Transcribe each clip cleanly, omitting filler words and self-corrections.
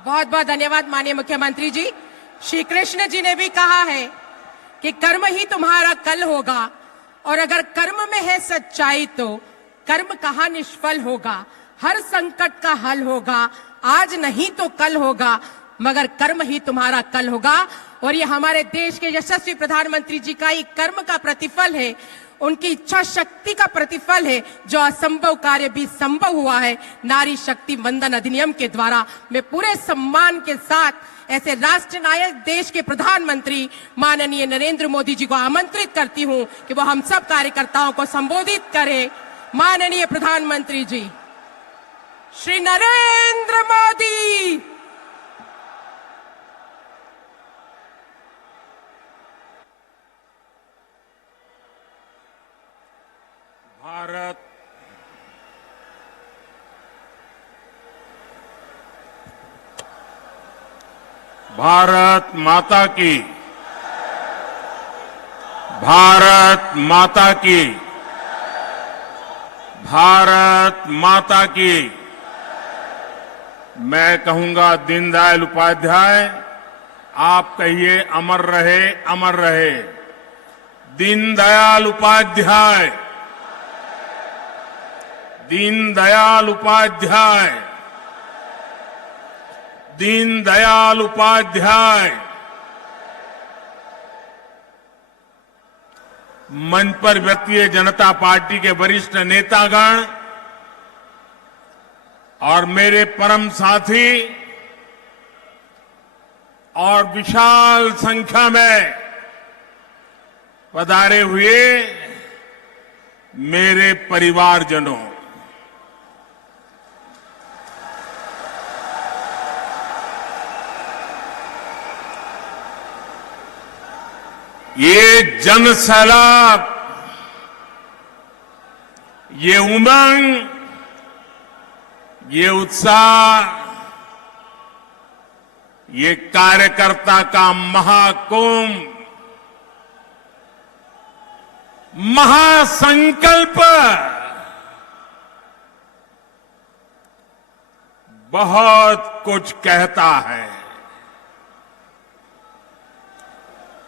बहुत बहुत धन्यवाद माननीय मुख्यमंत्री जी। श्री कृष्ण जी ने भी कहा है कि कर्म ही तुम्हारा कल होगा, और अगर कर्म में है सच्चाई तो कर्म कहाँ निष्फल होगा। हर संकट का हल होगा, आज नहीं तो कल होगा, मगर कर्म ही तुम्हारा कल होगा। और ये हमारे देश के यशस्वी प्रधानमंत्री जी का ही कर्म का प्रतिफल है, उनकी इच्छा शक्ति का प्रतिफल है, जो असंभव कार्य भी संभव हुआ है नारी शक्ति वंदन अधिनियम के द्वारा। मैं पूरे सम्मान के साथ ऐसे राष्ट्र नायक देश के प्रधानमंत्री माननीय नरेंद्र मोदी जी को आमंत्रित करती हूं कि वो हम सब कार्यकर्ताओं को संबोधित करें। माननीय प्रधानमंत्री जी श्री नरेंद्र मोदी। भारत माता की, भारत माता की, भारत माता की। मैं कहूंगा दीनदयाल उपाध्याय, आप कहिए अमर रहे, अमर रहे। दीनदयाल उपाध्याय, दीनदयाल उपाध्याय, दीनदयाल उपाध्याय। मंच पर भारतीय जनता पार्टी के वरिष्ठ नेतागण और मेरे परम साथी और विशाल संख्या में पधारे हुए मेरे परिवारजनों, ये जन सैलाब, ये उमंग, ये उत्साह, ये कार्यकर्ता का महाकुंभ, महासंकल्प बहुत कुछ कहता है।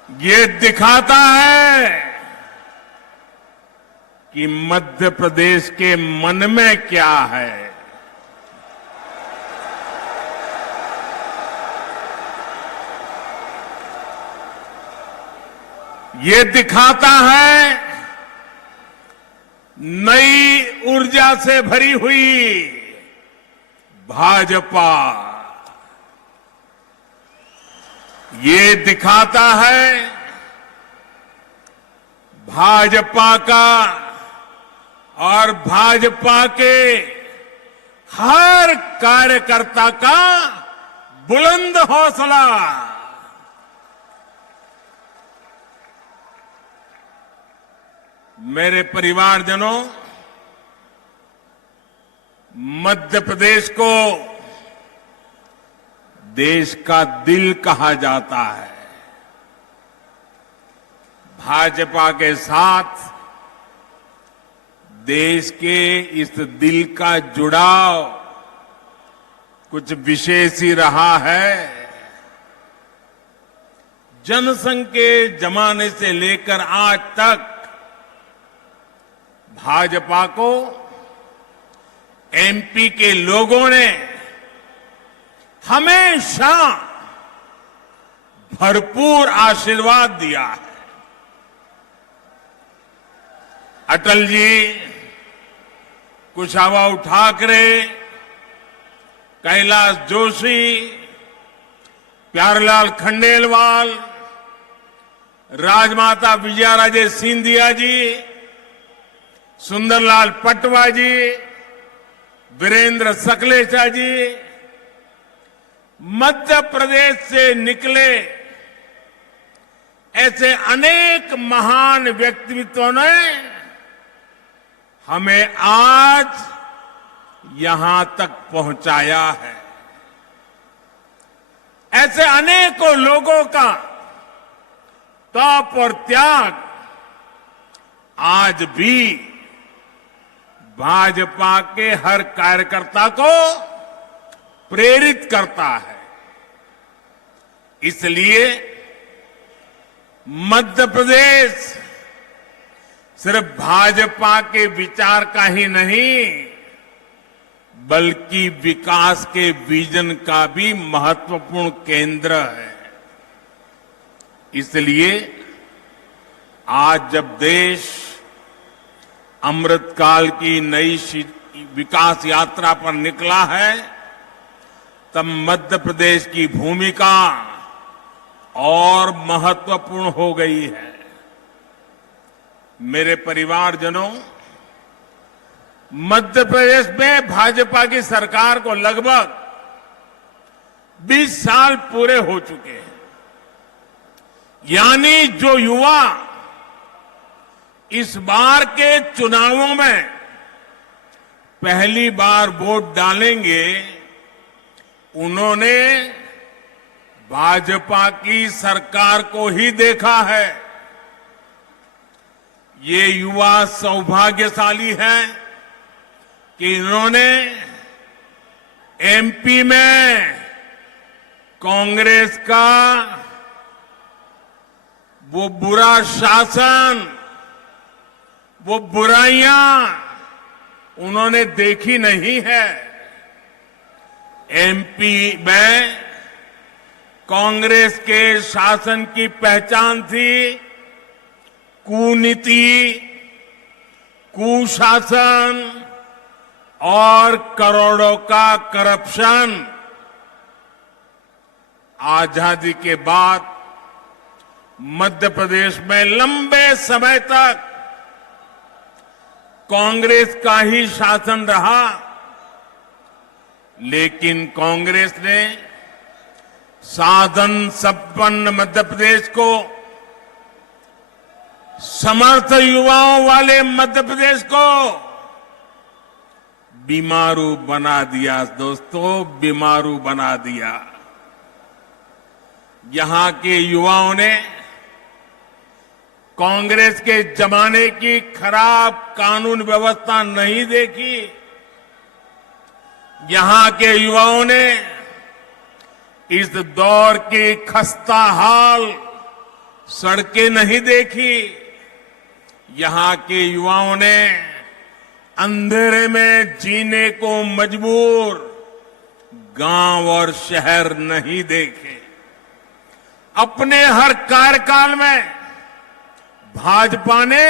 ये दिखाता है कि मध्य प्रदेश के मन में क्या है। ये दिखाता है नई ऊर्जा से भरी हुई भाजपा। ये दिखाता है भाजपा का और भाजपा के हर कार्यकर्ता का बुलंद हौसला। मेरे परिवारजनों, मध्य प्रदेश को देश का दिल कहा जाता है। भाजपा के साथ देश के इस दिल का जुड़ाव कुछ विशेष ही रहा है। जनसंघ के जमाने से लेकर आज तक भाजपा को एमपी के लोगों ने हमेशा भरपूर आशीर्वाद दिया है। अटल जी, कुशाभाऊ ठाकरे, कैलाश जोशी, प्यारेलाल खंडेलवाल, राजमाता विजयाराजे सिंधिया जी, सुंदरलाल पटवा जी, वीरेंद्र सकलेचा जी, मध्य प्रदेश से निकले ऐसे अनेक महान व्यक्तित्वों ने हमें आज यहां तक पहुंचाया है। ऐसे अनेकों लोगों का तप और त्याग आज भी भाजपा के हर कार्यकर्ता को प्रेरित करता है। इसलिए मध्य प्रदेश सिर्फ भाजपा के विचार का ही नहीं, बल्कि विकास के विजन का भी महत्वपूर्ण केंद्र है। इसलिए आज जब देश अमृतकाल की नई विकास यात्रा पर निकला है, तब मध्य प्रदेश की भूमिका और महत्वपूर्ण हो गई है। मेरे परिवारजनों, मध्य प्रदेश में भाजपा की सरकार को लगभग 20 साल पूरे हो चुके हैं। यानी जो युवा इस बार के चुनावों में पहली बार वोट डालेंगे, उन्होंने भाजपा की सरकार को ही देखा है। ये युवा सौभाग्यशाली हैं कि इन्होंने एमपी में कांग्रेस का वो बुरा शासन, वो बुराइयां उन्होंने देखी नहीं है। एमपी में कांग्रेस के शासन की पहचान थी कूनीति, कुशासन और करोड़ों का करप्शन। आजादी के बाद मध्य प्रदेश में लंबे समय तक कांग्रेस का ही शासन रहा, लेकिन कांग्रेस ने साधन संपन्न मध्य प्रदेश को, समर्थ युवाओं वाले मध्य प्रदेश को बीमारू बना दिया। दोस्तों, बीमारू बना दिया। यहां के युवाओं ने कांग्रेस के जमाने की खराब कानून व्यवस्था नहीं देखी। यहां के युवाओं ने इस दौर की खस्ता हाल सड़कें नहीं देखी। यहां के युवाओं ने अंधेरे में जीने को मजबूर गांव और शहर नहीं देखे। अपने हर कार्यकाल में भाजपा ने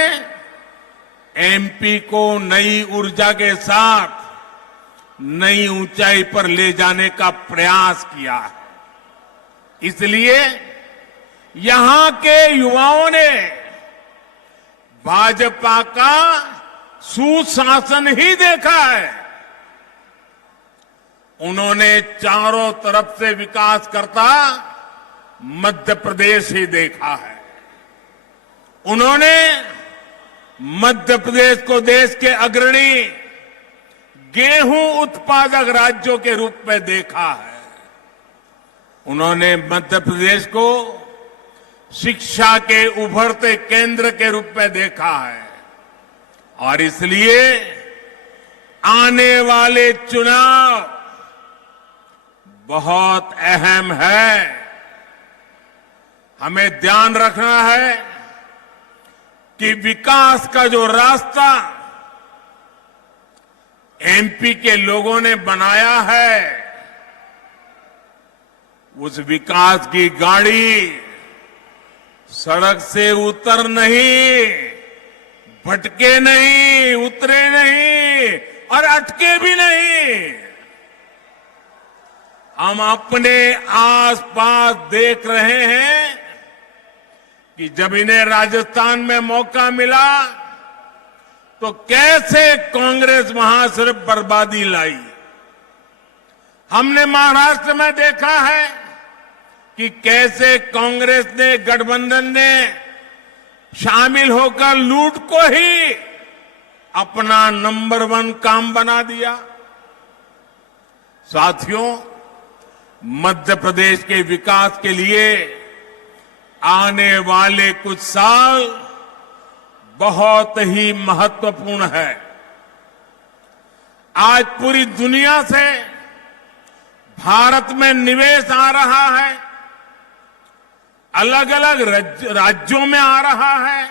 एमपी को नई ऊर्जा के साथ नई ऊंचाई पर ले जाने का प्रयास किया है। इसलिए यहां के युवाओं ने भाजपा का सुशासन ही देखा है। उन्होंने चारों तरफ से विकास करता मध्य प्रदेश ही देखा है। उन्होंने मध्य प्रदेश को देश के अग्रणी गेहूं उत्पादक राज्यों के रूप में देखा है। उन्होंने मध्य प्रदेश को शिक्षा के उभरते केंद्र के रूप में देखा है। और इसलिए आने वाले चुनाव बहुत अहम है। हमें ध्यान रखना है कि विकास का जो रास्ता एमपी के लोगों ने बनाया है, उस विकास की गाड़ी सड़क से उतर नहीं, भटके नहीं, उतरे नहीं और अटके भी नहीं। हम अपने आसपास देख रहे हैं कि जब इन्हें राजस्थान में मौका मिला तो कैसे कांग्रेस वहां सिर्फ बर्बादी लाई। हमने महाराष्ट्र में देखा है कि कैसे कांग्रेस ने, गठबंधन ने शामिल होकर लूट को ही अपना नंबर 1 काम बना दिया। साथियों, मध्य प्रदेश के विकास के लिए आने वाले कुछ साल बहुत ही महत्वपूर्ण है। आज पूरी दुनिया से भारत में निवेश आ रहा है। अलग अलग राज्यों में आ रहा है।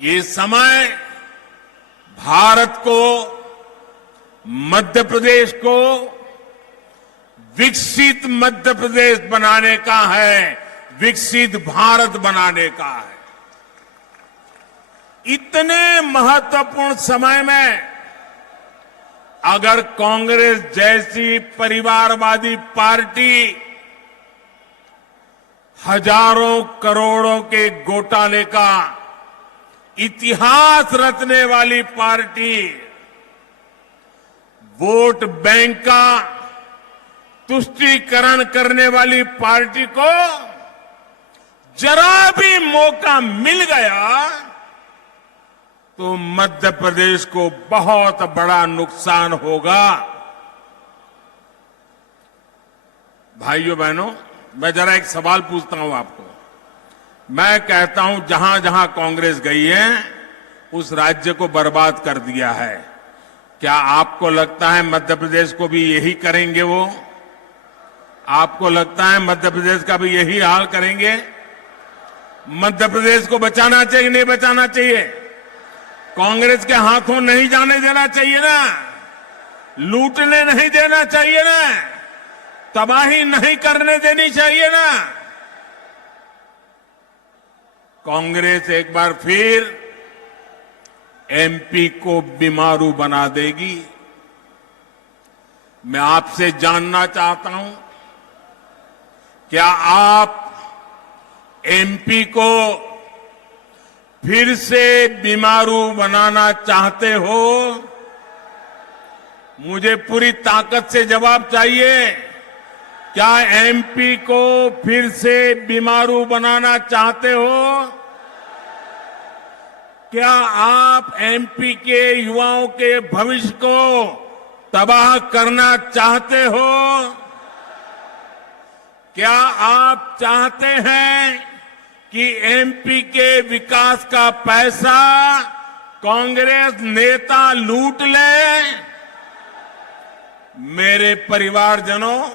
ये समय भारत को, मध्य प्रदेश को विकसित मध्य प्रदेश बनाने का है, विकसित भारत बनाने का है। इतने महत्वपूर्ण समय में अगर कांग्रेस जैसी परिवारवादी पार्टी हजारों करोड़ों के घोटाले का इतिहास रचने वाली पार्टी, वोट बैंक का तुष्टीकरण करने वाली पार्टी को जरा भी मौका मिल गया तो मध्य प्रदेश को बहुत बड़ा नुकसान होगा। भाइयों बहनों, मैं जरा एक सवाल पूछता हूं आपको। मैं कहता हूं जहां जहां कांग्रेस गई है उस राज्य को बर्बाद कर दिया है। क्या आपको लगता है मध्य प्रदेश को भी यही करेंगे वो? आपको लगता है मध्य प्रदेश का भी यही हाल करेंगे? मध्य प्रदेश को बचाना चाहिए, नहीं बचाना चाहिए? कांग्रेस के हाथों नहीं जाने देना चाहिए ना, लूटने नहीं देना चाहिए ना, तबाही नहीं करने देनी चाहिए ना। कांग्रेस एक बार फिर एमपी को बीमारू बना देगी। मैं आपसे जानना चाहता हूं, क्या आप एमपी को फिर से बीमारू बनाना चाहते हो? मुझे पूरी ताकत से जवाब चाहिए। क्या एमपी को फिर से बीमारू बनाना चाहते हो? क्या आप एमपी के युवाओं के भविष्य को तबाह करना चाहते हो? क्या आप चाहते हैं कि एमपी के विकास का पैसा कांग्रेस नेता लूट ले? मेरे परिवारजनों,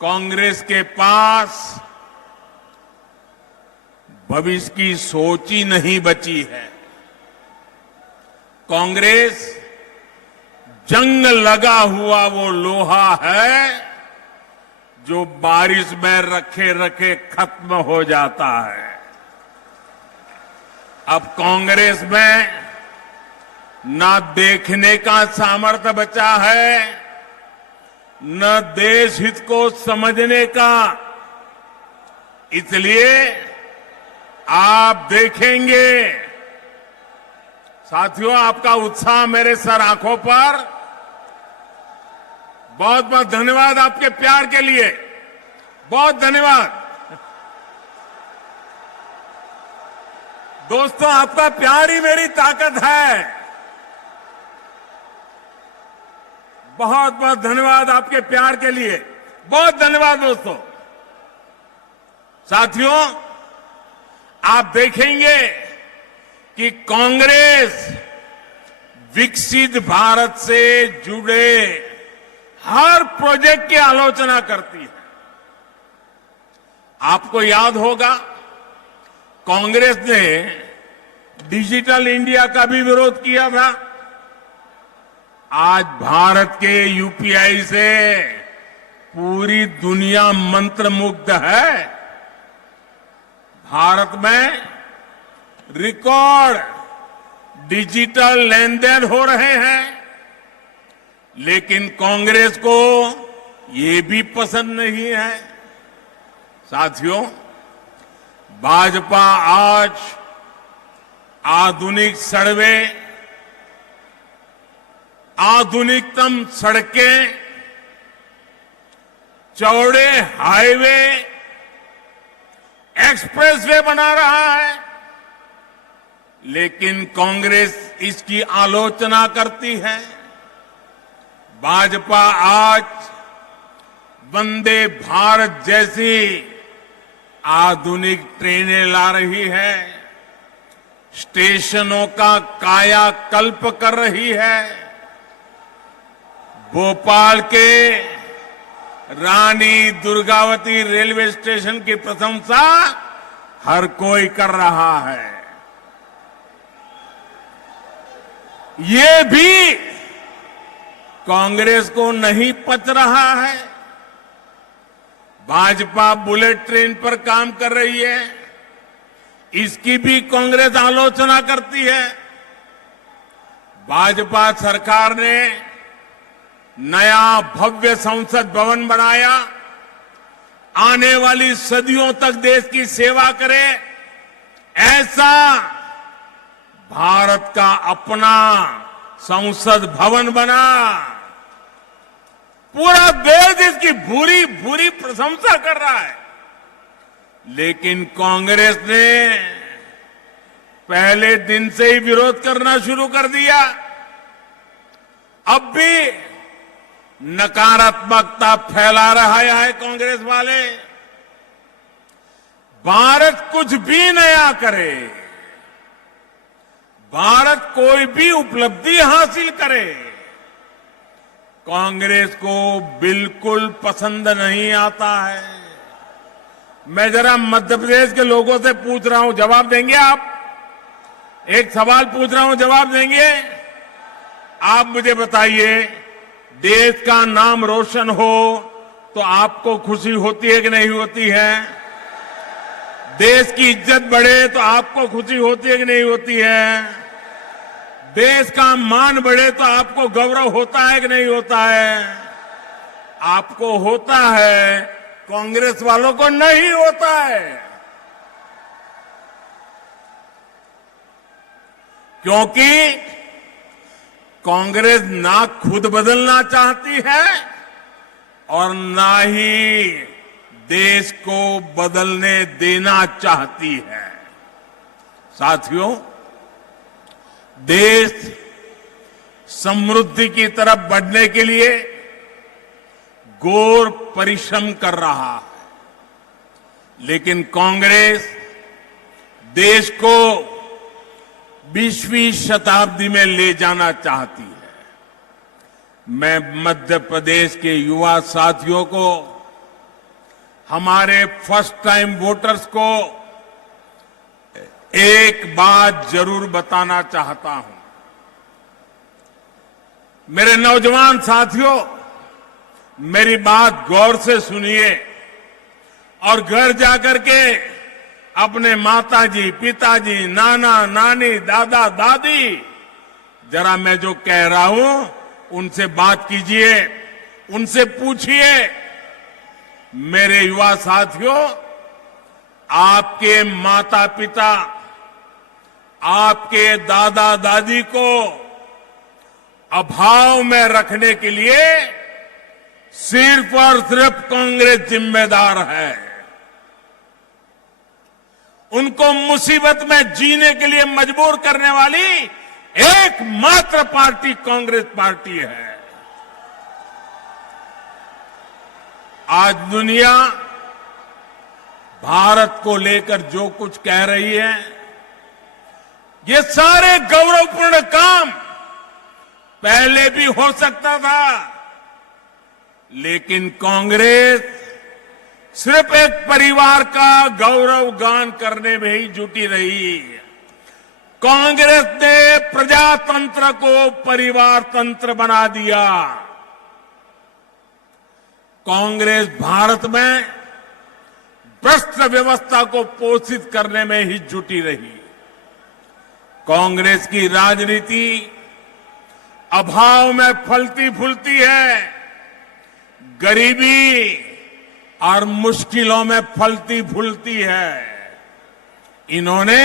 कांग्रेस के पास भविष्य की सोच ही नहीं बची है। कांग्रेस जंग लगा हुआ वो लोहा है जो बारिश में रखे रखे खत्म हो जाता है। अब कांग्रेस में न देखने का सामर्थ्य बचा है, न देश हित को समझने का। इसलिए आप देखेंगे, साथियों, आपका उत्साह मेरे सर आंखों पर। बहुत बहुत धन्यवाद आपके प्यार के लिए, बहुत धन्यवाद। दोस्तों, आपका प्यार ही मेरी ताकत है। बहुत बहुत धन्यवाद आपके प्यार के लिए, बहुत धन्यवाद दोस्तों। साथियों, आप देखेंगे कि कांग्रेस विकसित भारत से जुड़े हर प्रोजेक्ट की आलोचना करती है। आपको याद होगा, कांग्रेस ने डिजिटल इंडिया का भी विरोध किया था। आज भारत के यूपीआई से पूरी दुनिया मंत्रमुग्ध है। भारत में रिकॉर्ड डिजिटल लेन देन हो रहे हैं, लेकिन कांग्रेस को ये भी पसंद नहीं है। साथियों, भाजपा आज आधुनिक सड़कें, आधुनिकतम सड़कें, चौड़े हाईवे, एक्सप्रेसवे बना रहा है, लेकिन कांग्रेस इसकी आलोचना करती है। भाजपा आज वंदे भारत जैसी आधुनिक ट्रेनें ला रही है, स्टेशनों का कायाकल्प कर रही है। भोपाल के रानी दुर्गावती रेलवे स्टेशन की प्रशंसा हर कोई कर रहा है। ये भी कांग्रेस को नहीं पच रहा है। भाजपा बुलेट ट्रेन पर काम कर रही है, इसकी भी कांग्रेस आलोचना करती है। भाजपा सरकार ने नया भव्य संसद भवन बनाया, आने वाली सदियों तक देश की सेवा करे, ऐसा भारत का अपना संसद भवन बना। पूरा देश इसकी भूरी भूरी प्रशंसा कर रहा है। लेकिन कांग्रेस ने पहले दिन से ही विरोध करना शुरू कर दिया। अब भी नकारात्मकता फैला रहा है कांग्रेस वाले। भारत कुछ भी नया करे, भारत कोई भी उपलब्धि हासिल करे, कांग्रेस को बिल्कुल पसंद नहीं आता है। मैं जरा मध्य प्रदेश के लोगों से पूछ रहा हूं, जवाब देंगे आप? एक सवाल पूछ रहा हूं, जवाब देंगे? आप मुझे बताइए, देश का नाम रोशन हो तो आपको खुशी होती है कि नहीं होती है? देश की इज्जत बढ़े तो आपको खुशी होती है कि नहीं होती है? देश का मान बढ़े तो आपको गौरव होता है कि नहीं होता है? आपको होता है, कांग्रेस वालों को नहीं होता है। क्योंकि कांग्रेस ना खुद बदलना चाहती है और ना ही देश को बदलने देना चाहती है। साथियों, देश समृद्धि की तरफ बढ़ने के लिए घोर परिश्रम कर रहा है, लेकिन कांग्रेस देश को 20वीं शताब्दी में ले जाना चाहती है। मैं मध्य प्रदेश के युवा साथियों को, हमारे फर्स्ट टाइम वोटर्स को एक बात जरूर बताना चाहता हूं। मेरे नौजवान साथियों, मेरी बात गौर से सुनिए और घर जाकर के अपने माताजी, पिताजी, नाना, नानी, दादा, दादी, जरा मैं जो कह रहा हूं उनसे बात कीजिए, उनसे पूछिए। मेरे युवा साथियों, आपके माता पिता, आपके दादा दादी को अभाव में रखने के लिए सिर्फ और सिर्फ कांग्रेस जिम्मेदार है। उनको मुसीबत में जीने के लिए मजबूर करने वाली एकमात्र पार्टी कांग्रेस पार्टी है। आज दुनिया भारत को लेकर जो कुछ कह रही है, ये सारे गौरवपूर्ण काम पहले भी हो सकता था, लेकिन कांग्रेस सिर्फ एक परिवार का गौरव गान करने में ही जुटी रही। कांग्रेस ने प्रजातंत्र को परिवार तंत्र बना दिया। कांग्रेस भारत में भ्रष्ट व्यवस्था को पोषित करने में ही जुटी रही। कांग्रेस की राजनीति अभाव में फलती फूलती है, गरीबी और मुश्किलों में फलती फूलती है। इन्होंने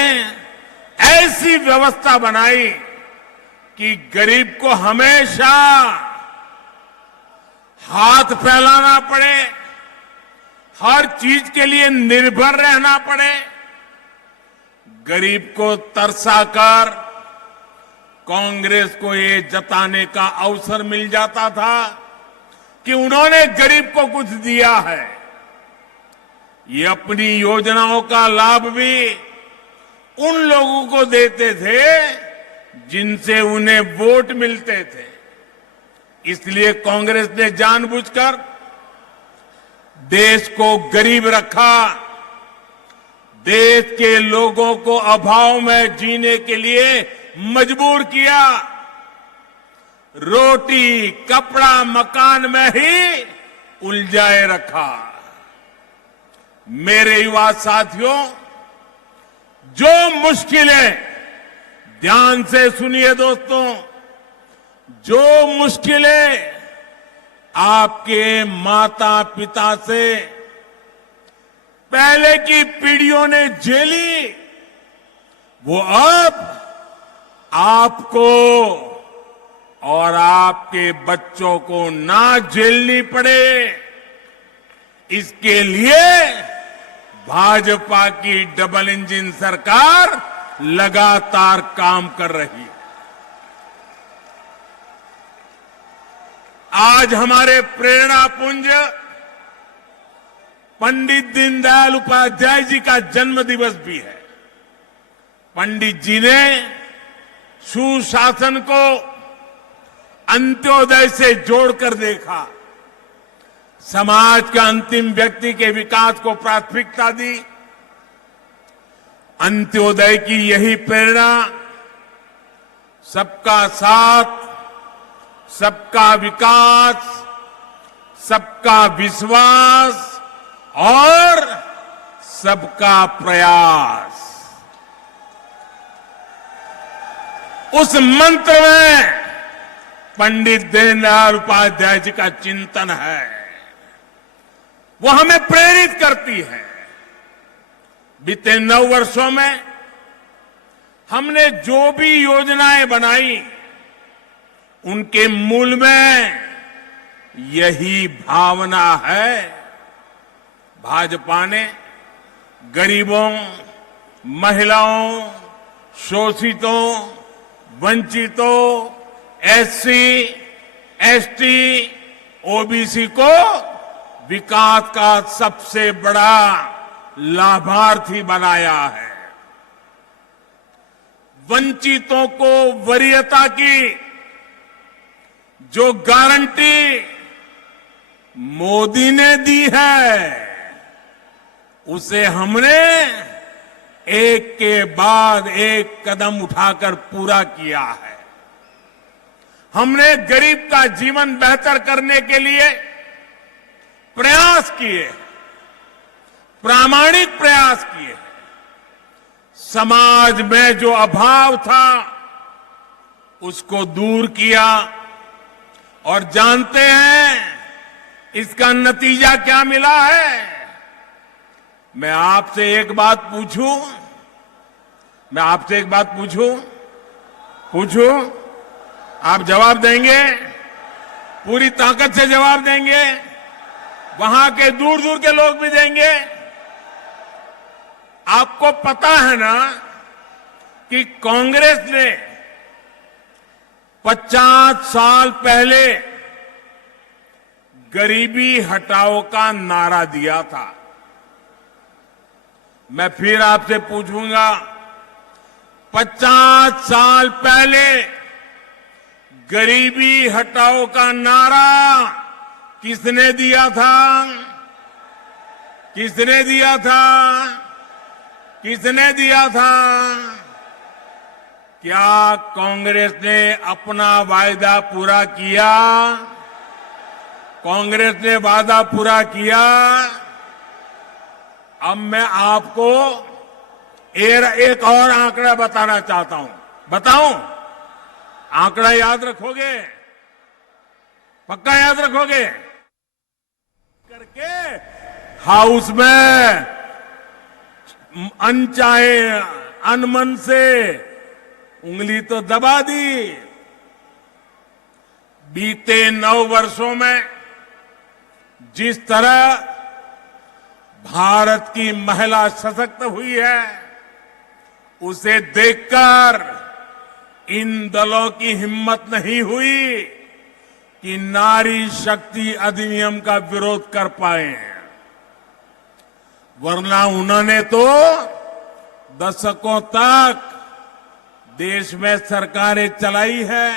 ऐसी व्यवस्था बनाई कि गरीब को हमेशा हाथ फैलाना पड़े, हर चीज के लिए निर्भर रहना पड़े। गरीब को तरसाकर कांग्रेस को ये जताने का अवसर मिल जाता था कि उन्होंने गरीब को कुछ दिया है। ये अपनी योजनाओं का लाभ भी उन लोगों को देते थे जिनसे उन्हें वोट मिलते थे। इसलिए कांग्रेस ने जानबूझकर देश को गरीब रखा, देश के लोगों को अभाव में जीने के लिए मजबूर किया, रोटी कपड़ा मकान में ही उलझाए रखा। मेरे युवा साथियों, जो मुश्किलें, ध्यान से सुनिए दोस्तों, जो मुश्किलें आपके माता पिता से पहले की पीढ़ियों ने झेली, वो अब आपको और आपके बच्चों को ना झेलनी पड़े, इसके लिए भाजपा की डबल इंजन सरकार लगातार काम कर रही है। आज हमारे प्रेरणा पुंज पंडित दीनदयाल उपाध्याय जी का जन्म दिवस भी है। पंडित जी ने सुशासन को अंत्योदय से जोड़कर देखा, समाज के अंतिम व्यक्ति के विकास को प्राथमिकता दी। अंत्योदय की यही प्रेरणा सबका साथ, सबका विकास, सबका विश्वास और सबका प्रयास, उस मंत्र में पंडित दीनदयाल उपाध्याय जी का चिंतन है। वो हमें प्रेरित करती है। बीते 9 वर्षों में हमने जो भी योजनाएं बनाई, उनके मूल में यही भावना है। भाजपा ने गरीबों, महिलाओं, शोषितों, वंचितों, एससी, एसटी, ओबीसी को विकास का सबसे बड़ा लाभार्थी बनाया है। वंचितों को वरीयता की जो गारंटी मोदी ने दी है, उसे हमने एक के बाद एक कदम उठाकर पूरा किया है। हमने गरीब का जीवन बेहतर करने के लिए प्रयास किए, प्रामाणिक प्रयास किए। समाज में जो अभाव था, उसको दूर किया। और जानते हैं इसका नतीजा क्या मिला है? मैं आपसे एक बात पूछूं, पूछूं, आप जवाब देंगे? पूरी ताकत से जवाब देंगे? वहां के दूर दूर के लोग भी देंगे? आपको पता है ना कि कांग्रेस ने 50 साल पहले गरीबी हटाओ का नारा दिया था। मैं फिर आपसे पूछूंगा, 50 साल पहले गरीबी हटाओ का नारा किसने दिया था? किसने दिया था? किसने दिया था? क्या कांग्रेस ने अपना वायदा पूरा किया? कांग्रेस ने वादा पूरा किया? अब मैं आपको एक और आंकड़ा बताना चाहता हूं। बताऊं? आंकड़ा याद रखोगे? पक्का याद रखोगे? करके हाउस में अनचाहे अनमन से उंगली तो दबा दी। बीते 9 वर्षों में जिस तरह भारत की महिला सशक्त हुई है, उसे देखकर इन दलों की हिम्मत नहीं हुई कि नारी शक्ति अधिनियम का विरोध कर पाए। वरना उन्होंने तो दशकों तक देश में सरकारें चलाई है,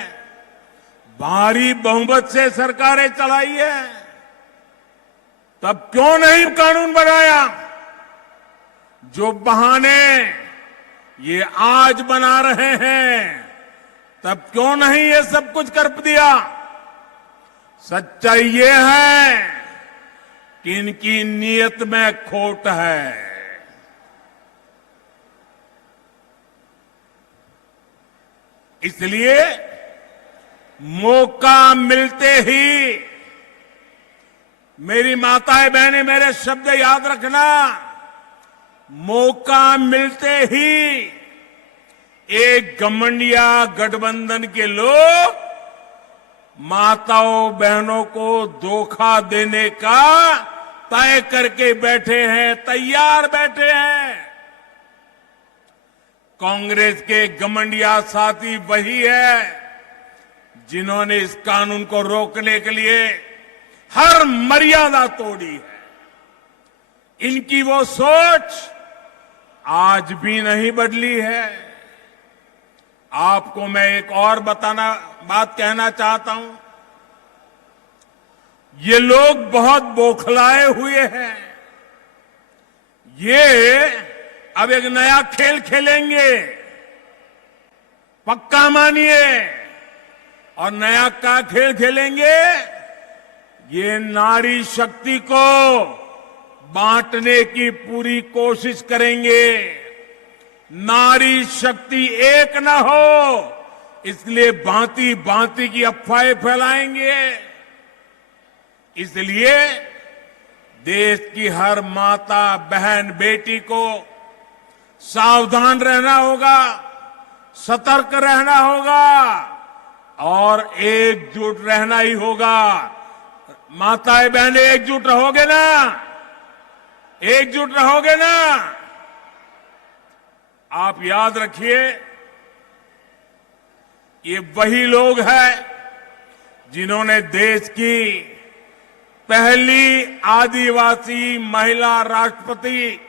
भारी बहुमत से सरकारें चलाई है। तब क्यों नहीं कानून बनाया? जो बहाने ये आज बना रहे हैं, तब क्यों नहीं ये सब कुछ कर दिया? सच्चाई ये है कि इनकी नीयत में खोट है। इसलिए मौका मिलते ही, मेरी माताएं बहनें मेरे शब्द याद रखना, मौका मिलते ही एक घमंडिया गठबंधन के लोग माताओं बहनों को धोखा देने का तय करके बैठे हैं, तैयार बैठे हैं। कांग्रेस के घमंडिया साथी वही है जिन्होंने इस कानून को रोकने के लिए हर मर्यादा तोड़ी है। इनकी वो सोच आज भी नहीं बदली है। आपको मैं एक और बात कहना चाहता हूं। ये लोग बहुत बौखलाए हुए हैं। ये अब एक नया खेल खेलेंगे, पक्का मानिए। और नया क्या खेल खेलेंगे? ये नारी शक्ति को बांटने की पूरी कोशिश करेंगे। नारी शक्ति एक न हो, इसलिए भांति भांति की अफवाहें फैलाएंगे। इसलिए देश की हर माता बहन बेटी को सावधान रहना होगा, सतर्क रहना होगा और एकजुट रहना ही होगा। माताएं बहनें एकजुट रहोगे ना? एकजुट रहोगे ना? आप याद रखिए, ये वही लोग हैं जिन्होंने देश की पहली आदिवासी महिला राष्ट्रपति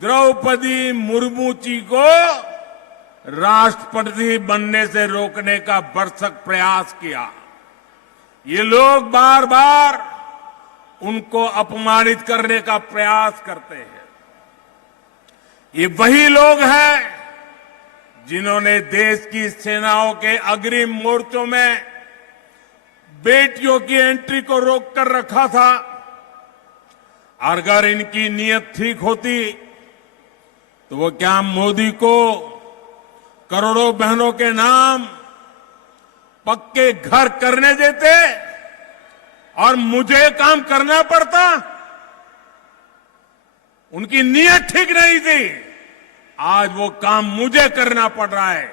द्रौपदी मुर्मू जी को राष्ट्रपति बनने से रोकने का भरसक प्रयास किया। ये लोग बार बार उनको अपमानित करने का प्रयास करते हैं। ये वही लोग हैं जिन्होंने देश की सेनाओं के अग्रिम मोर्चों में बेटियों की एंट्री को रोककर रखा था। और अगर इनकी नीयत ठीक होती तो वो क्या मोदी को करोड़ों बहनों के नाम पक्के घर करने देते और मुझे काम करना पड़ता? उनकी नीयत ठीक नहीं थी। आज वो काम मुझे करना पड़ रहा है।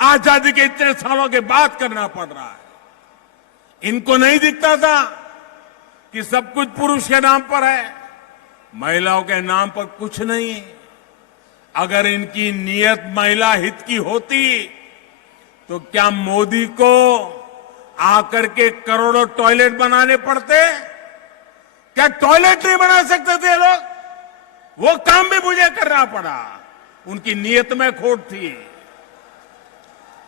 आजादी के इतने सालों के बाद करना पड़ रहा है। इनको नहीं दिखता था कि सब कुछ पुरुष के नाम पर है, महिलाओं के नाम पर कुछ नहीं है। अगर इनकी नीयत महिला हित की होती तो क्या मोदी को आकर के करोड़ों टॉयलेट बनाने पड़ते? क्या टॉयलेट नहीं बना सकते थे लोग? वो काम भी मुझे करना पड़ा। उनकी नीयत में खोट थी।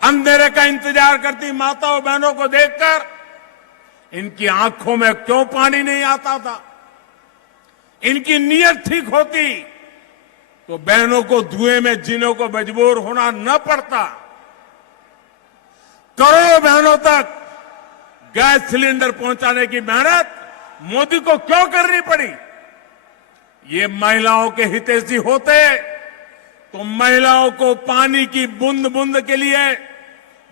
अंधेरे का इंतजार करती माताओं बहनों को देखकर इनकी आंखों में क्यों पानी नहीं आता था? इनकी नीयत ठीक होती तो बहनों को धुएं में जीने को मजबूर होना न पड़ता। करोड़ों बहनों तक गैस सिलेंडर पहुंचाने की मेहनत मोदी को क्यों करनी पड़ी? ये महिलाओं के हितैषी होते तो महिलाओं को पानी की बूंद बूंद के लिए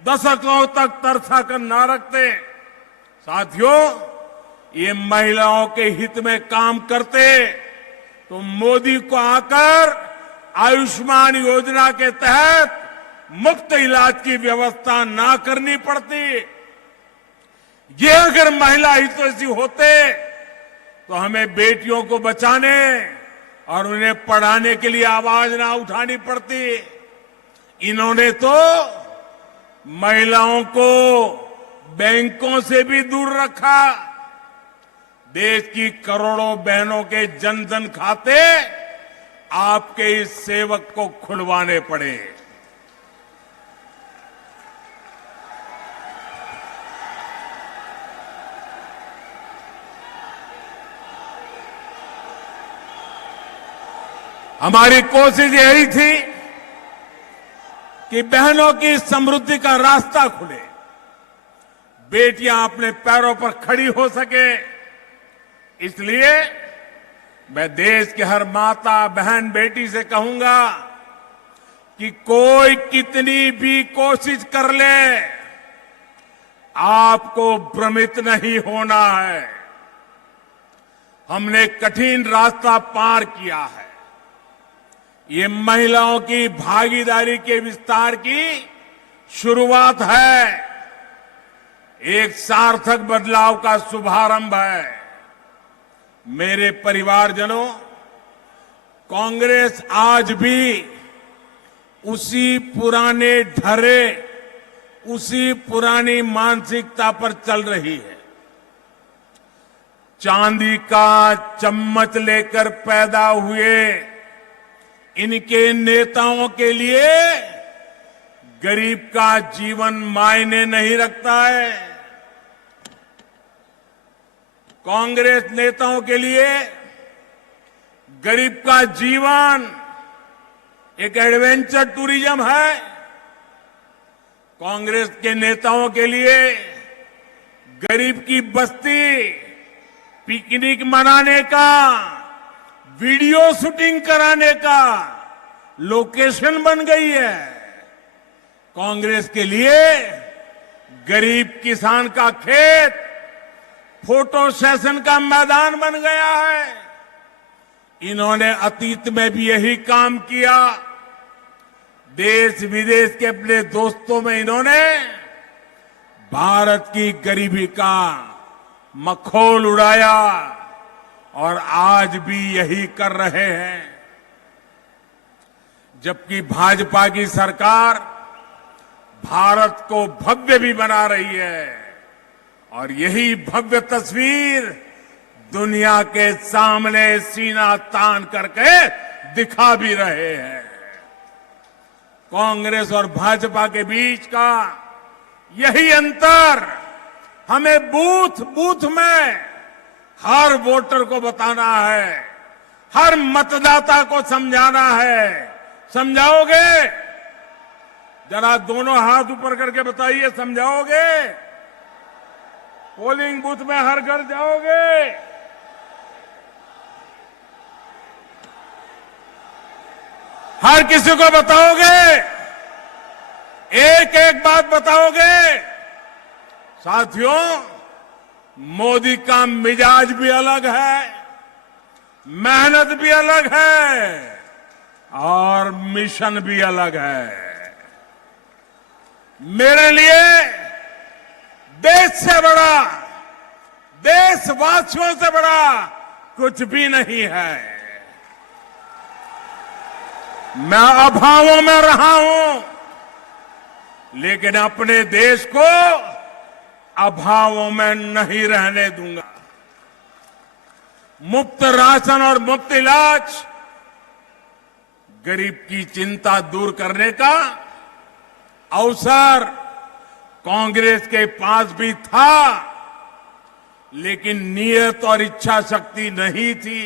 दशकों तक तरसा कर ना रखते। साथियों, ये महिलाओं के हित में काम करते तो मोदी को आकर आयुष्मान योजना के तहत मुफ्त इलाज की व्यवस्था ना करनी पड़ती। ये अगर महिला हितैषी होते तो हमें बेटियों को बचाने और उन्हें पढ़ाने के लिए आवाज ना उठानी पड़ती। इन्होंने तो महिलाओं को बैंकों से भी दूर रखा। देश की करोड़ों बहनों के जन धन खाते आपके इस सेवक को खुलवाने पड़े। हमारी कोशिश यही थी कि बहनों की समृद्धि का रास्ता खुले, बेटियां अपने पैरों पर खड़ी हो सके। इसलिए मैं देश के हर माता, बहन, बेटी से कहूंगा कि कोई कितनी भी कोशिश कर ले, आपको भ्रमित नहीं होना है। हमने कठिन रास्ता पार किया है। ये महिलाओं की भागीदारी के विस्तार की शुरुआत है, एक सार्थक बदलाव का शुभारंभ है। मेरे परिवारजनों, कांग्रेस आज भी उसी पुराने ढरे, उसी पुरानी मानसिकता पर चल रही है। चांदी का चम्मच लेकर पैदा हुए इनके नेताओं के लिए गरीब का जीवन मायने नहीं रखता है। कांग्रेस नेताओं के लिए गरीब का जीवन एक एडवेंचर टूरिज्म है। कांग्रेस के नेताओं के लिए गरीब की बस्ती पिकनिक मनाने का, वीडियो शूटिंग कराने का लोकेशन बन गई है। कांग्रेस के लिए गरीब किसान का खेत फोटो सेशन का मैदान बन गया है। इन्होंने अतीत में भी यही काम किया। देश विदेश के अपने दोस्तों में इन्होंने भारत की गरीबी का मखौल उड़ाया और आज भी यही कर रहे हैं। जबकि भाजपा की सरकार भारत को भव्य भी बना रही है और यही भव्य तस्वीर दुनिया के सामने सीना तान करके दिखा भी रहे हैं। कांग्रेस और भाजपा के बीच का यही अंतर हमें बूथ बूथ में हर वोटर को बताना है, हर मतदाता को समझाना है। समझाओगे? जरा दोनों हाथ ऊपर करके बताइए, समझाओगे? पोलिंग बूथ में हर घर जाओगे? हर किसी को बताओगे? एक एक बात बताओगे? साथियों, मोदी का मिजाज भी अलग है, मेहनत भी अलग है और मिशन भी अलग है। मेरे लिए देश से बड़ा, देशवासियों से बड़ा कुछ भी नहीं है। मैं अभावों में रहा हूं, लेकिन अपने देश को अभावों में नहीं रहने दूंगा। मुफ्त राशन और मुफ्त इलाज गरीब की चिंता दूर करने का अवसर कांग्रेस के पास भी था, लेकिन नियत और इच्छा शक्ति नहीं थी।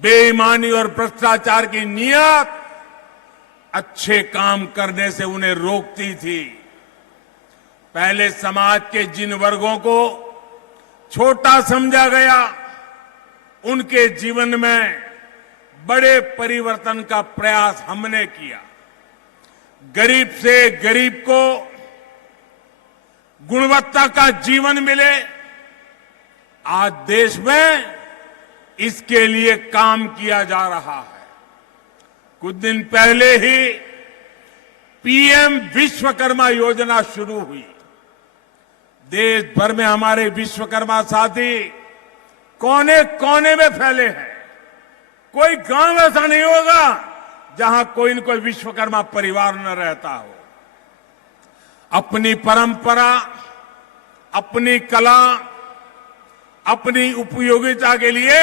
बेईमानी और भ्रष्टाचार की नियत अच्छे काम करने से उन्हें रोकती थी। पहले समाज के जिन वर्गों को छोटा समझा गया, उनके जीवन में बड़े परिवर्तन का प्रयास हमने किया। गरीब से गरीब को गुणवत्ता का जीवन मिले, आज देश में इसके लिए काम किया जा रहा है। कुछ दिन पहले ही पीएम विश्वकर्मा योजना शुरू हुई। देश भर में हमारे विश्वकर्मा साथी कोने कोने में फैले हैं। कोई गांव ऐसा नहीं होगा जहां कोई न कोई विश्वकर्मा परिवार न रहता हो। अपनी परंपरा, अपनी कला, अपनी उपयोगिता के लिए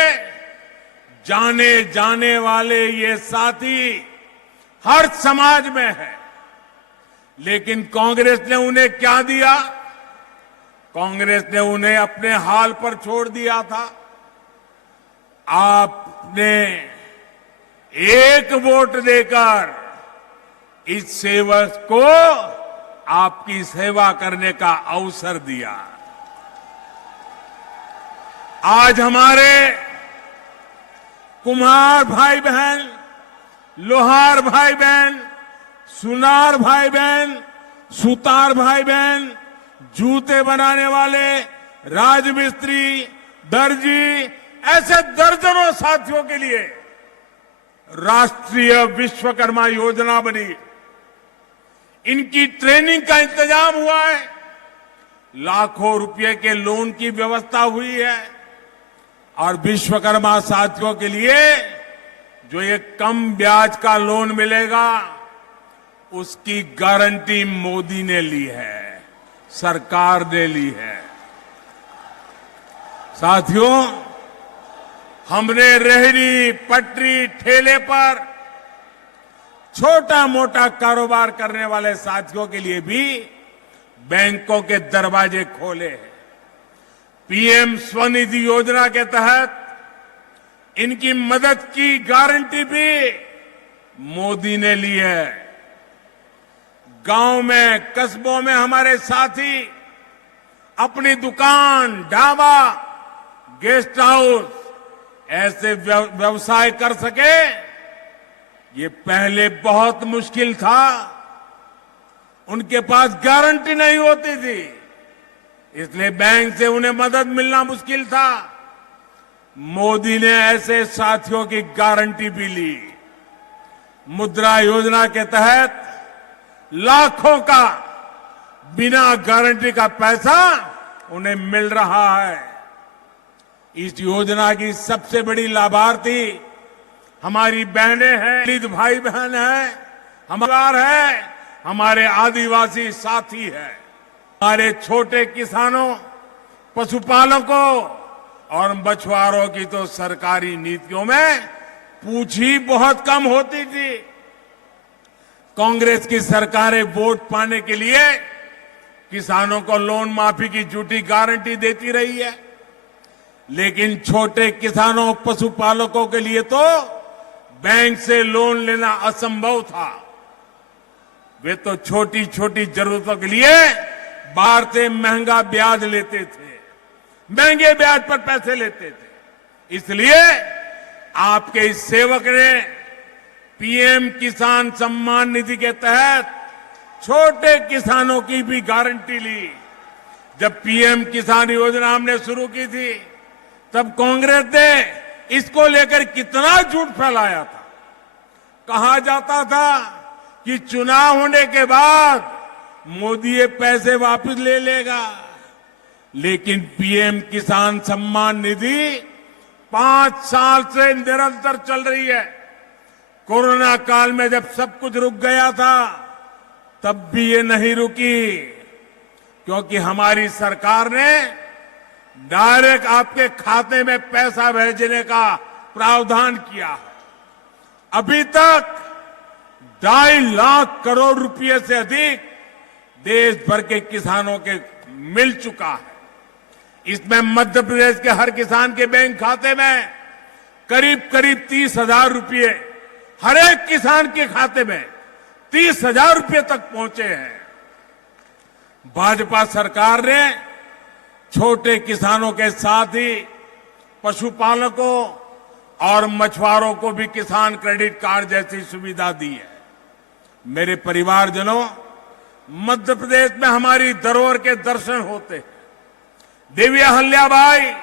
जाने जाने वाले ये साथी हर समाज में है। लेकिन कांग्रेस ने उन्हें क्या दिया? कांग्रेस ने उन्हें अपने हाल पर छोड़ दिया था। आपने एक वोट देकर इस सेवक को आपकी सेवा करने का अवसर दिया। आज हमारे कुम्हार भाई बहन, लोहार भाई बहन, सुनार भाई बहन, सुतार भाई बहन, जूते बनाने वाले, राजमिस्त्री, दर्जी, ऐसे दर्जनों साथियों के लिए राष्ट्रीय विश्वकर्मा योजना बनी। इनकी ट्रेनिंग का इंतजाम हुआ है, लाखों रुपए के लोन की व्यवस्था हुई है और विश्वकर्मा साथियों के लिए जो ये कम ब्याज का लोन मिलेगा उसकी गारंटी मोदी ने ली है, सरकार ने ली है। साथियों, हमने रेहड़ी, पटरी, ठेले पर छोटा मोटा कारोबार करने वाले साथियों के लिए भी बैंकों के दरवाजे खोले हैं। पीएम स्वनिधि योजना के तहत इनकी मदद की गारंटी भी मोदी ने ली है। गांव में, कस्बों में हमारे साथी अपनी दुकान, ढाबा, गेस्ट हाउस ऐसे व्यवसाय कर सके, ये पहले बहुत मुश्किल था। उनके पास गारंटी नहीं होती थी, इसलिए बैंक से उन्हें मदद मिलना मुश्किल था। मोदी ने ऐसे साथियों की गारंटी भी ली। मुद्रा योजना के तहत लाखों का बिना गारंटी का पैसा उन्हें मिल रहा है। इस योजना की सबसे बड़ी लाभार्थी हमारी बहनें हैं, दलित भाई बहन हैं, हमारा है, हमारे आदिवासी साथी हैं, हमारे छोटे किसानों, पशुपालकों और मछुआरों की तो सरकारी नीतियों में पूछ ही बहुत कम होती थी। कांग्रेस की सरकारें वोट पाने के लिए किसानों को लोन माफी की झूठी गारंटी देती रही है, लेकिन छोटे किसानों, पशुपालकों के लिए तो बैंक से लोन लेना असंभव था। वे तो छोटी छोटी जरूरतों के लिए बाहर से महंगा ब्याज लेते थे, महंगे ब्याज पर पैसे लेते थे। इसलिए आपके इस सेवक ने पीएम किसान सम्मान निधि के तहत छोटे किसानों की भी गारंटी ली। जब पीएम किसान योजना हमने शुरू की थी, तब कांग्रेस ने इसको लेकर कितना झूठ फैलाया था। कहा जाता था कि चुनाव होने के बाद मोदी ये पैसे वापस ले लेगा, लेकिन पीएम किसान सम्मान निधि 5 साल से निरंतर चल रही है। कोरोना काल में जब सब कुछ रुक गया था, तब भी ये नहीं रुकी, क्योंकि हमारी सरकार ने डायरेक्ट आपके खाते में पैसा भेजने का प्रावधान किया है। अभी तक 2.5 लाख करोड़ रुपए से अधिक देश भर के किसानों के मिल चुका है। इसमें मध्य प्रदेश के हर किसान के बैंक खाते में करीब करीब 30,000 रुपए, हर एक किसान के खाते में 30,000 रुपए तक पहुंचे हैं। भाजपा सरकार ने छोटे किसानों के साथ ही पशुपालकों और मछुआरों को भी किसान क्रेडिट कार्ड जैसी सुविधा दी है। मेरे परिवारजनों, मध्य प्रदेश में हमारी धरोहर के दर्शन होते हैं। देवी अहल्याबाई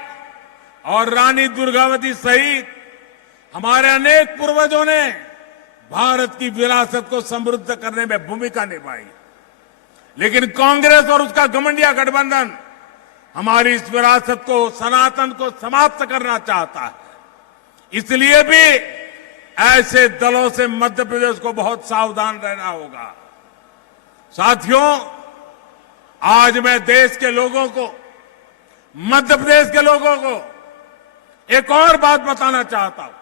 और रानी दुर्गावती सहित हमारे अनेक पूर्वजों ने भारत की विरासत को समृद्ध करने में भूमिका निभाई, लेकिन कांग्रेस और उसका घमंडिया गठबंधन हमारी इस विरासत को, सनातन को समाप्त करना चाहता है। इसलिए भी ऐसे दलों से मध्य प्रदेश को बहुत सावधान रहना होगा। साथियों, आज मैं देश के लोगों को, मध्य प्रदेश के लोगों को एक और बात बताना चाहता हूं।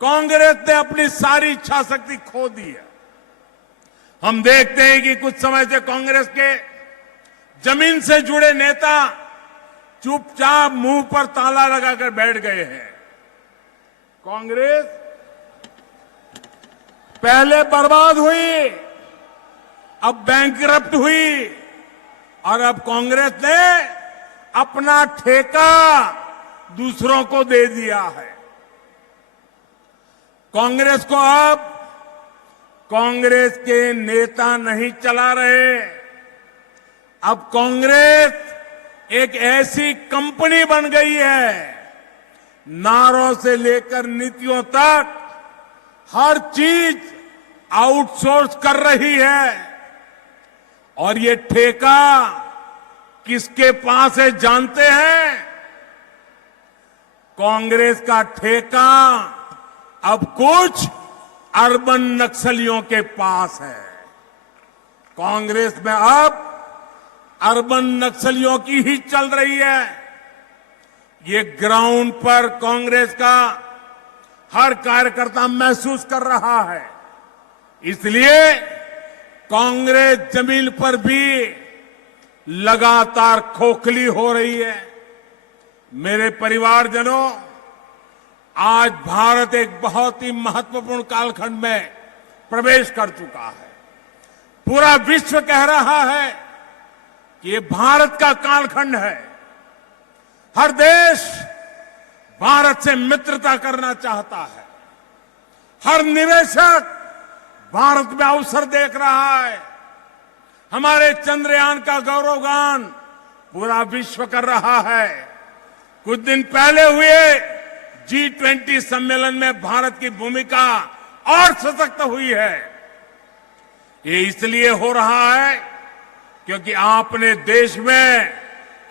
कांग्रेस ने अपनी सारी इच्छा शक्ति खो दी है। हम देखते हैं कि कुछ समय से कांग्रेस के जमीन से जुड़े नेता चुपचाप मुंह पर ताला लगाकर बैठ गए हैं। कांग्रेस पहले बर्बाद हुई, अब बैंकरप्ट हुई और अब कांग्रेस ने अपना ठेका दूसरों को दे दिया है। कांग्रेस को अब कांग्रेस के नेता नहीं चला रहे, अब कांग्रेस एक ऐसी कंपनी बन गई है, नारों से लेकर नीतियों तक हर चीज आउटसोर्स कर रही है। और ये ठेका किसके पास है जानते हैं? कांग्रेस का ठेका अब कुछ अर्बन नक्सलियों के पास है। कांग्रेस में अब अर्बन नक्सलियों की ही चल रही है। ये ग्राउंड पर कांग्रेस का हर कार्यकर्ता महसूस कर रहा है। इसलिए कांग्रेस जमीन पर भी लगातार खोखली हो रही है। मेरे परिवारजनों, आज भारत एक बहुत ही महत्वपूर्ण कालखंड में प्रवेश कर चुका है। पूरा विश्व कह रहा है कि ये भारत का कालखंड है। हर देश भारत से मित्रता करना चाहता है। हर निवेशक भारत में अवसर देख रहा है। हमारे चंद्रयान का गौरवगान पूरा विश्व कर रहा है। कुछ दिन पहले हुए G20 सम्मेलन में भारत की भूमिका और सशक्त हुई है। ये इसलिए हो रहा है क्योंकि आपने देश में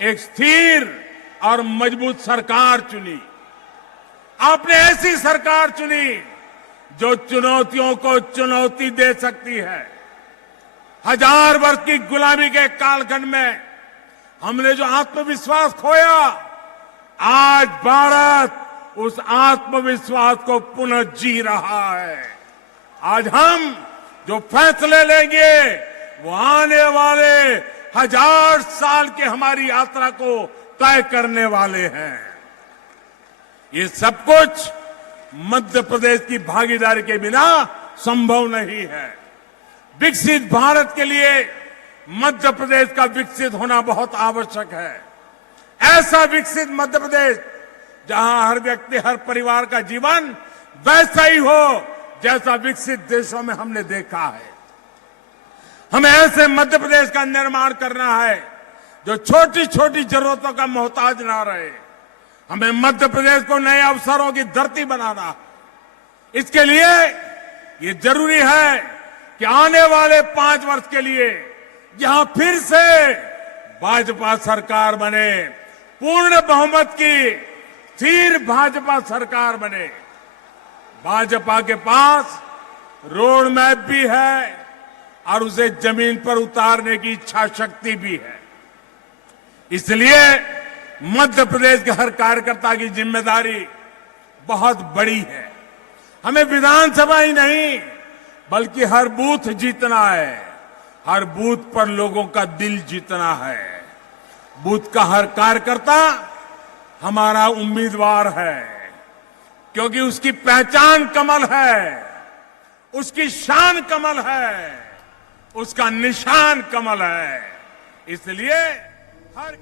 एक स्थिर और मजबूत सरकार चुनी। आपने ऐसी सरकार चुनी जो चुनौतियों को चुनौती दे सकती है। 1000 वर्ष की गुलामी के कालखंड में हमने जो आत्मविश्वास खोया, आज भारत उस आत्मविश्वास को पुनः जी रहा है। आज हम जो फैसले लेंगे वो आने वाले 1000 साल की हमारी यात्रा को तय करने वाले हैं। ये सब कुछ मध्य प्रदेश की भागीदारी के बिना संभव नहीं है। विकसित भारत के लिए मध्य प्रदेश का विकसित होना बहुत आवश्यक है। ऐसा विकसित मध्य प्रदेश जहां हर व्यक्ति, हर परिवार का जीवन वैसा ही हो जैसा विकसित देशों में हमने देखा है। हमें ऐसे मध्य प्रदेश का निर्माण करना है जो छोटी छोटी जरूरतों का मोहताज ना रहे। हमें मध्य प्रदेश को नए अवसरों की धरती बनाना है। इसके लिए ये जरूरी है कि आने वाले 5 वर्ष के लिए यहां फिर से भाजपा सरकार बने, पूर्ण बहुमत की स्थिर भाजपा सरकार बने। भाजपा के पास रोड मैप भी है और उसे जमीन पर उतारने की इच्छा शक्ति भी है। इसलिए मध्य प्रदेश के हर कार्यकर्ता की जिम्मेदारी बहुत बड़ी है। हमें विधानसभा ही नहीं बल्कि हर बूथ जीतना है। हर बूथ पर लोगों का दिल जीतना है। बूथ का हर कार्यकर्ता हमारा उम्मीदवार है, क्योंकि उसकी पहचान कमल है, उसकी शान कमल है, उसका निशान कमल है। इसलिए हर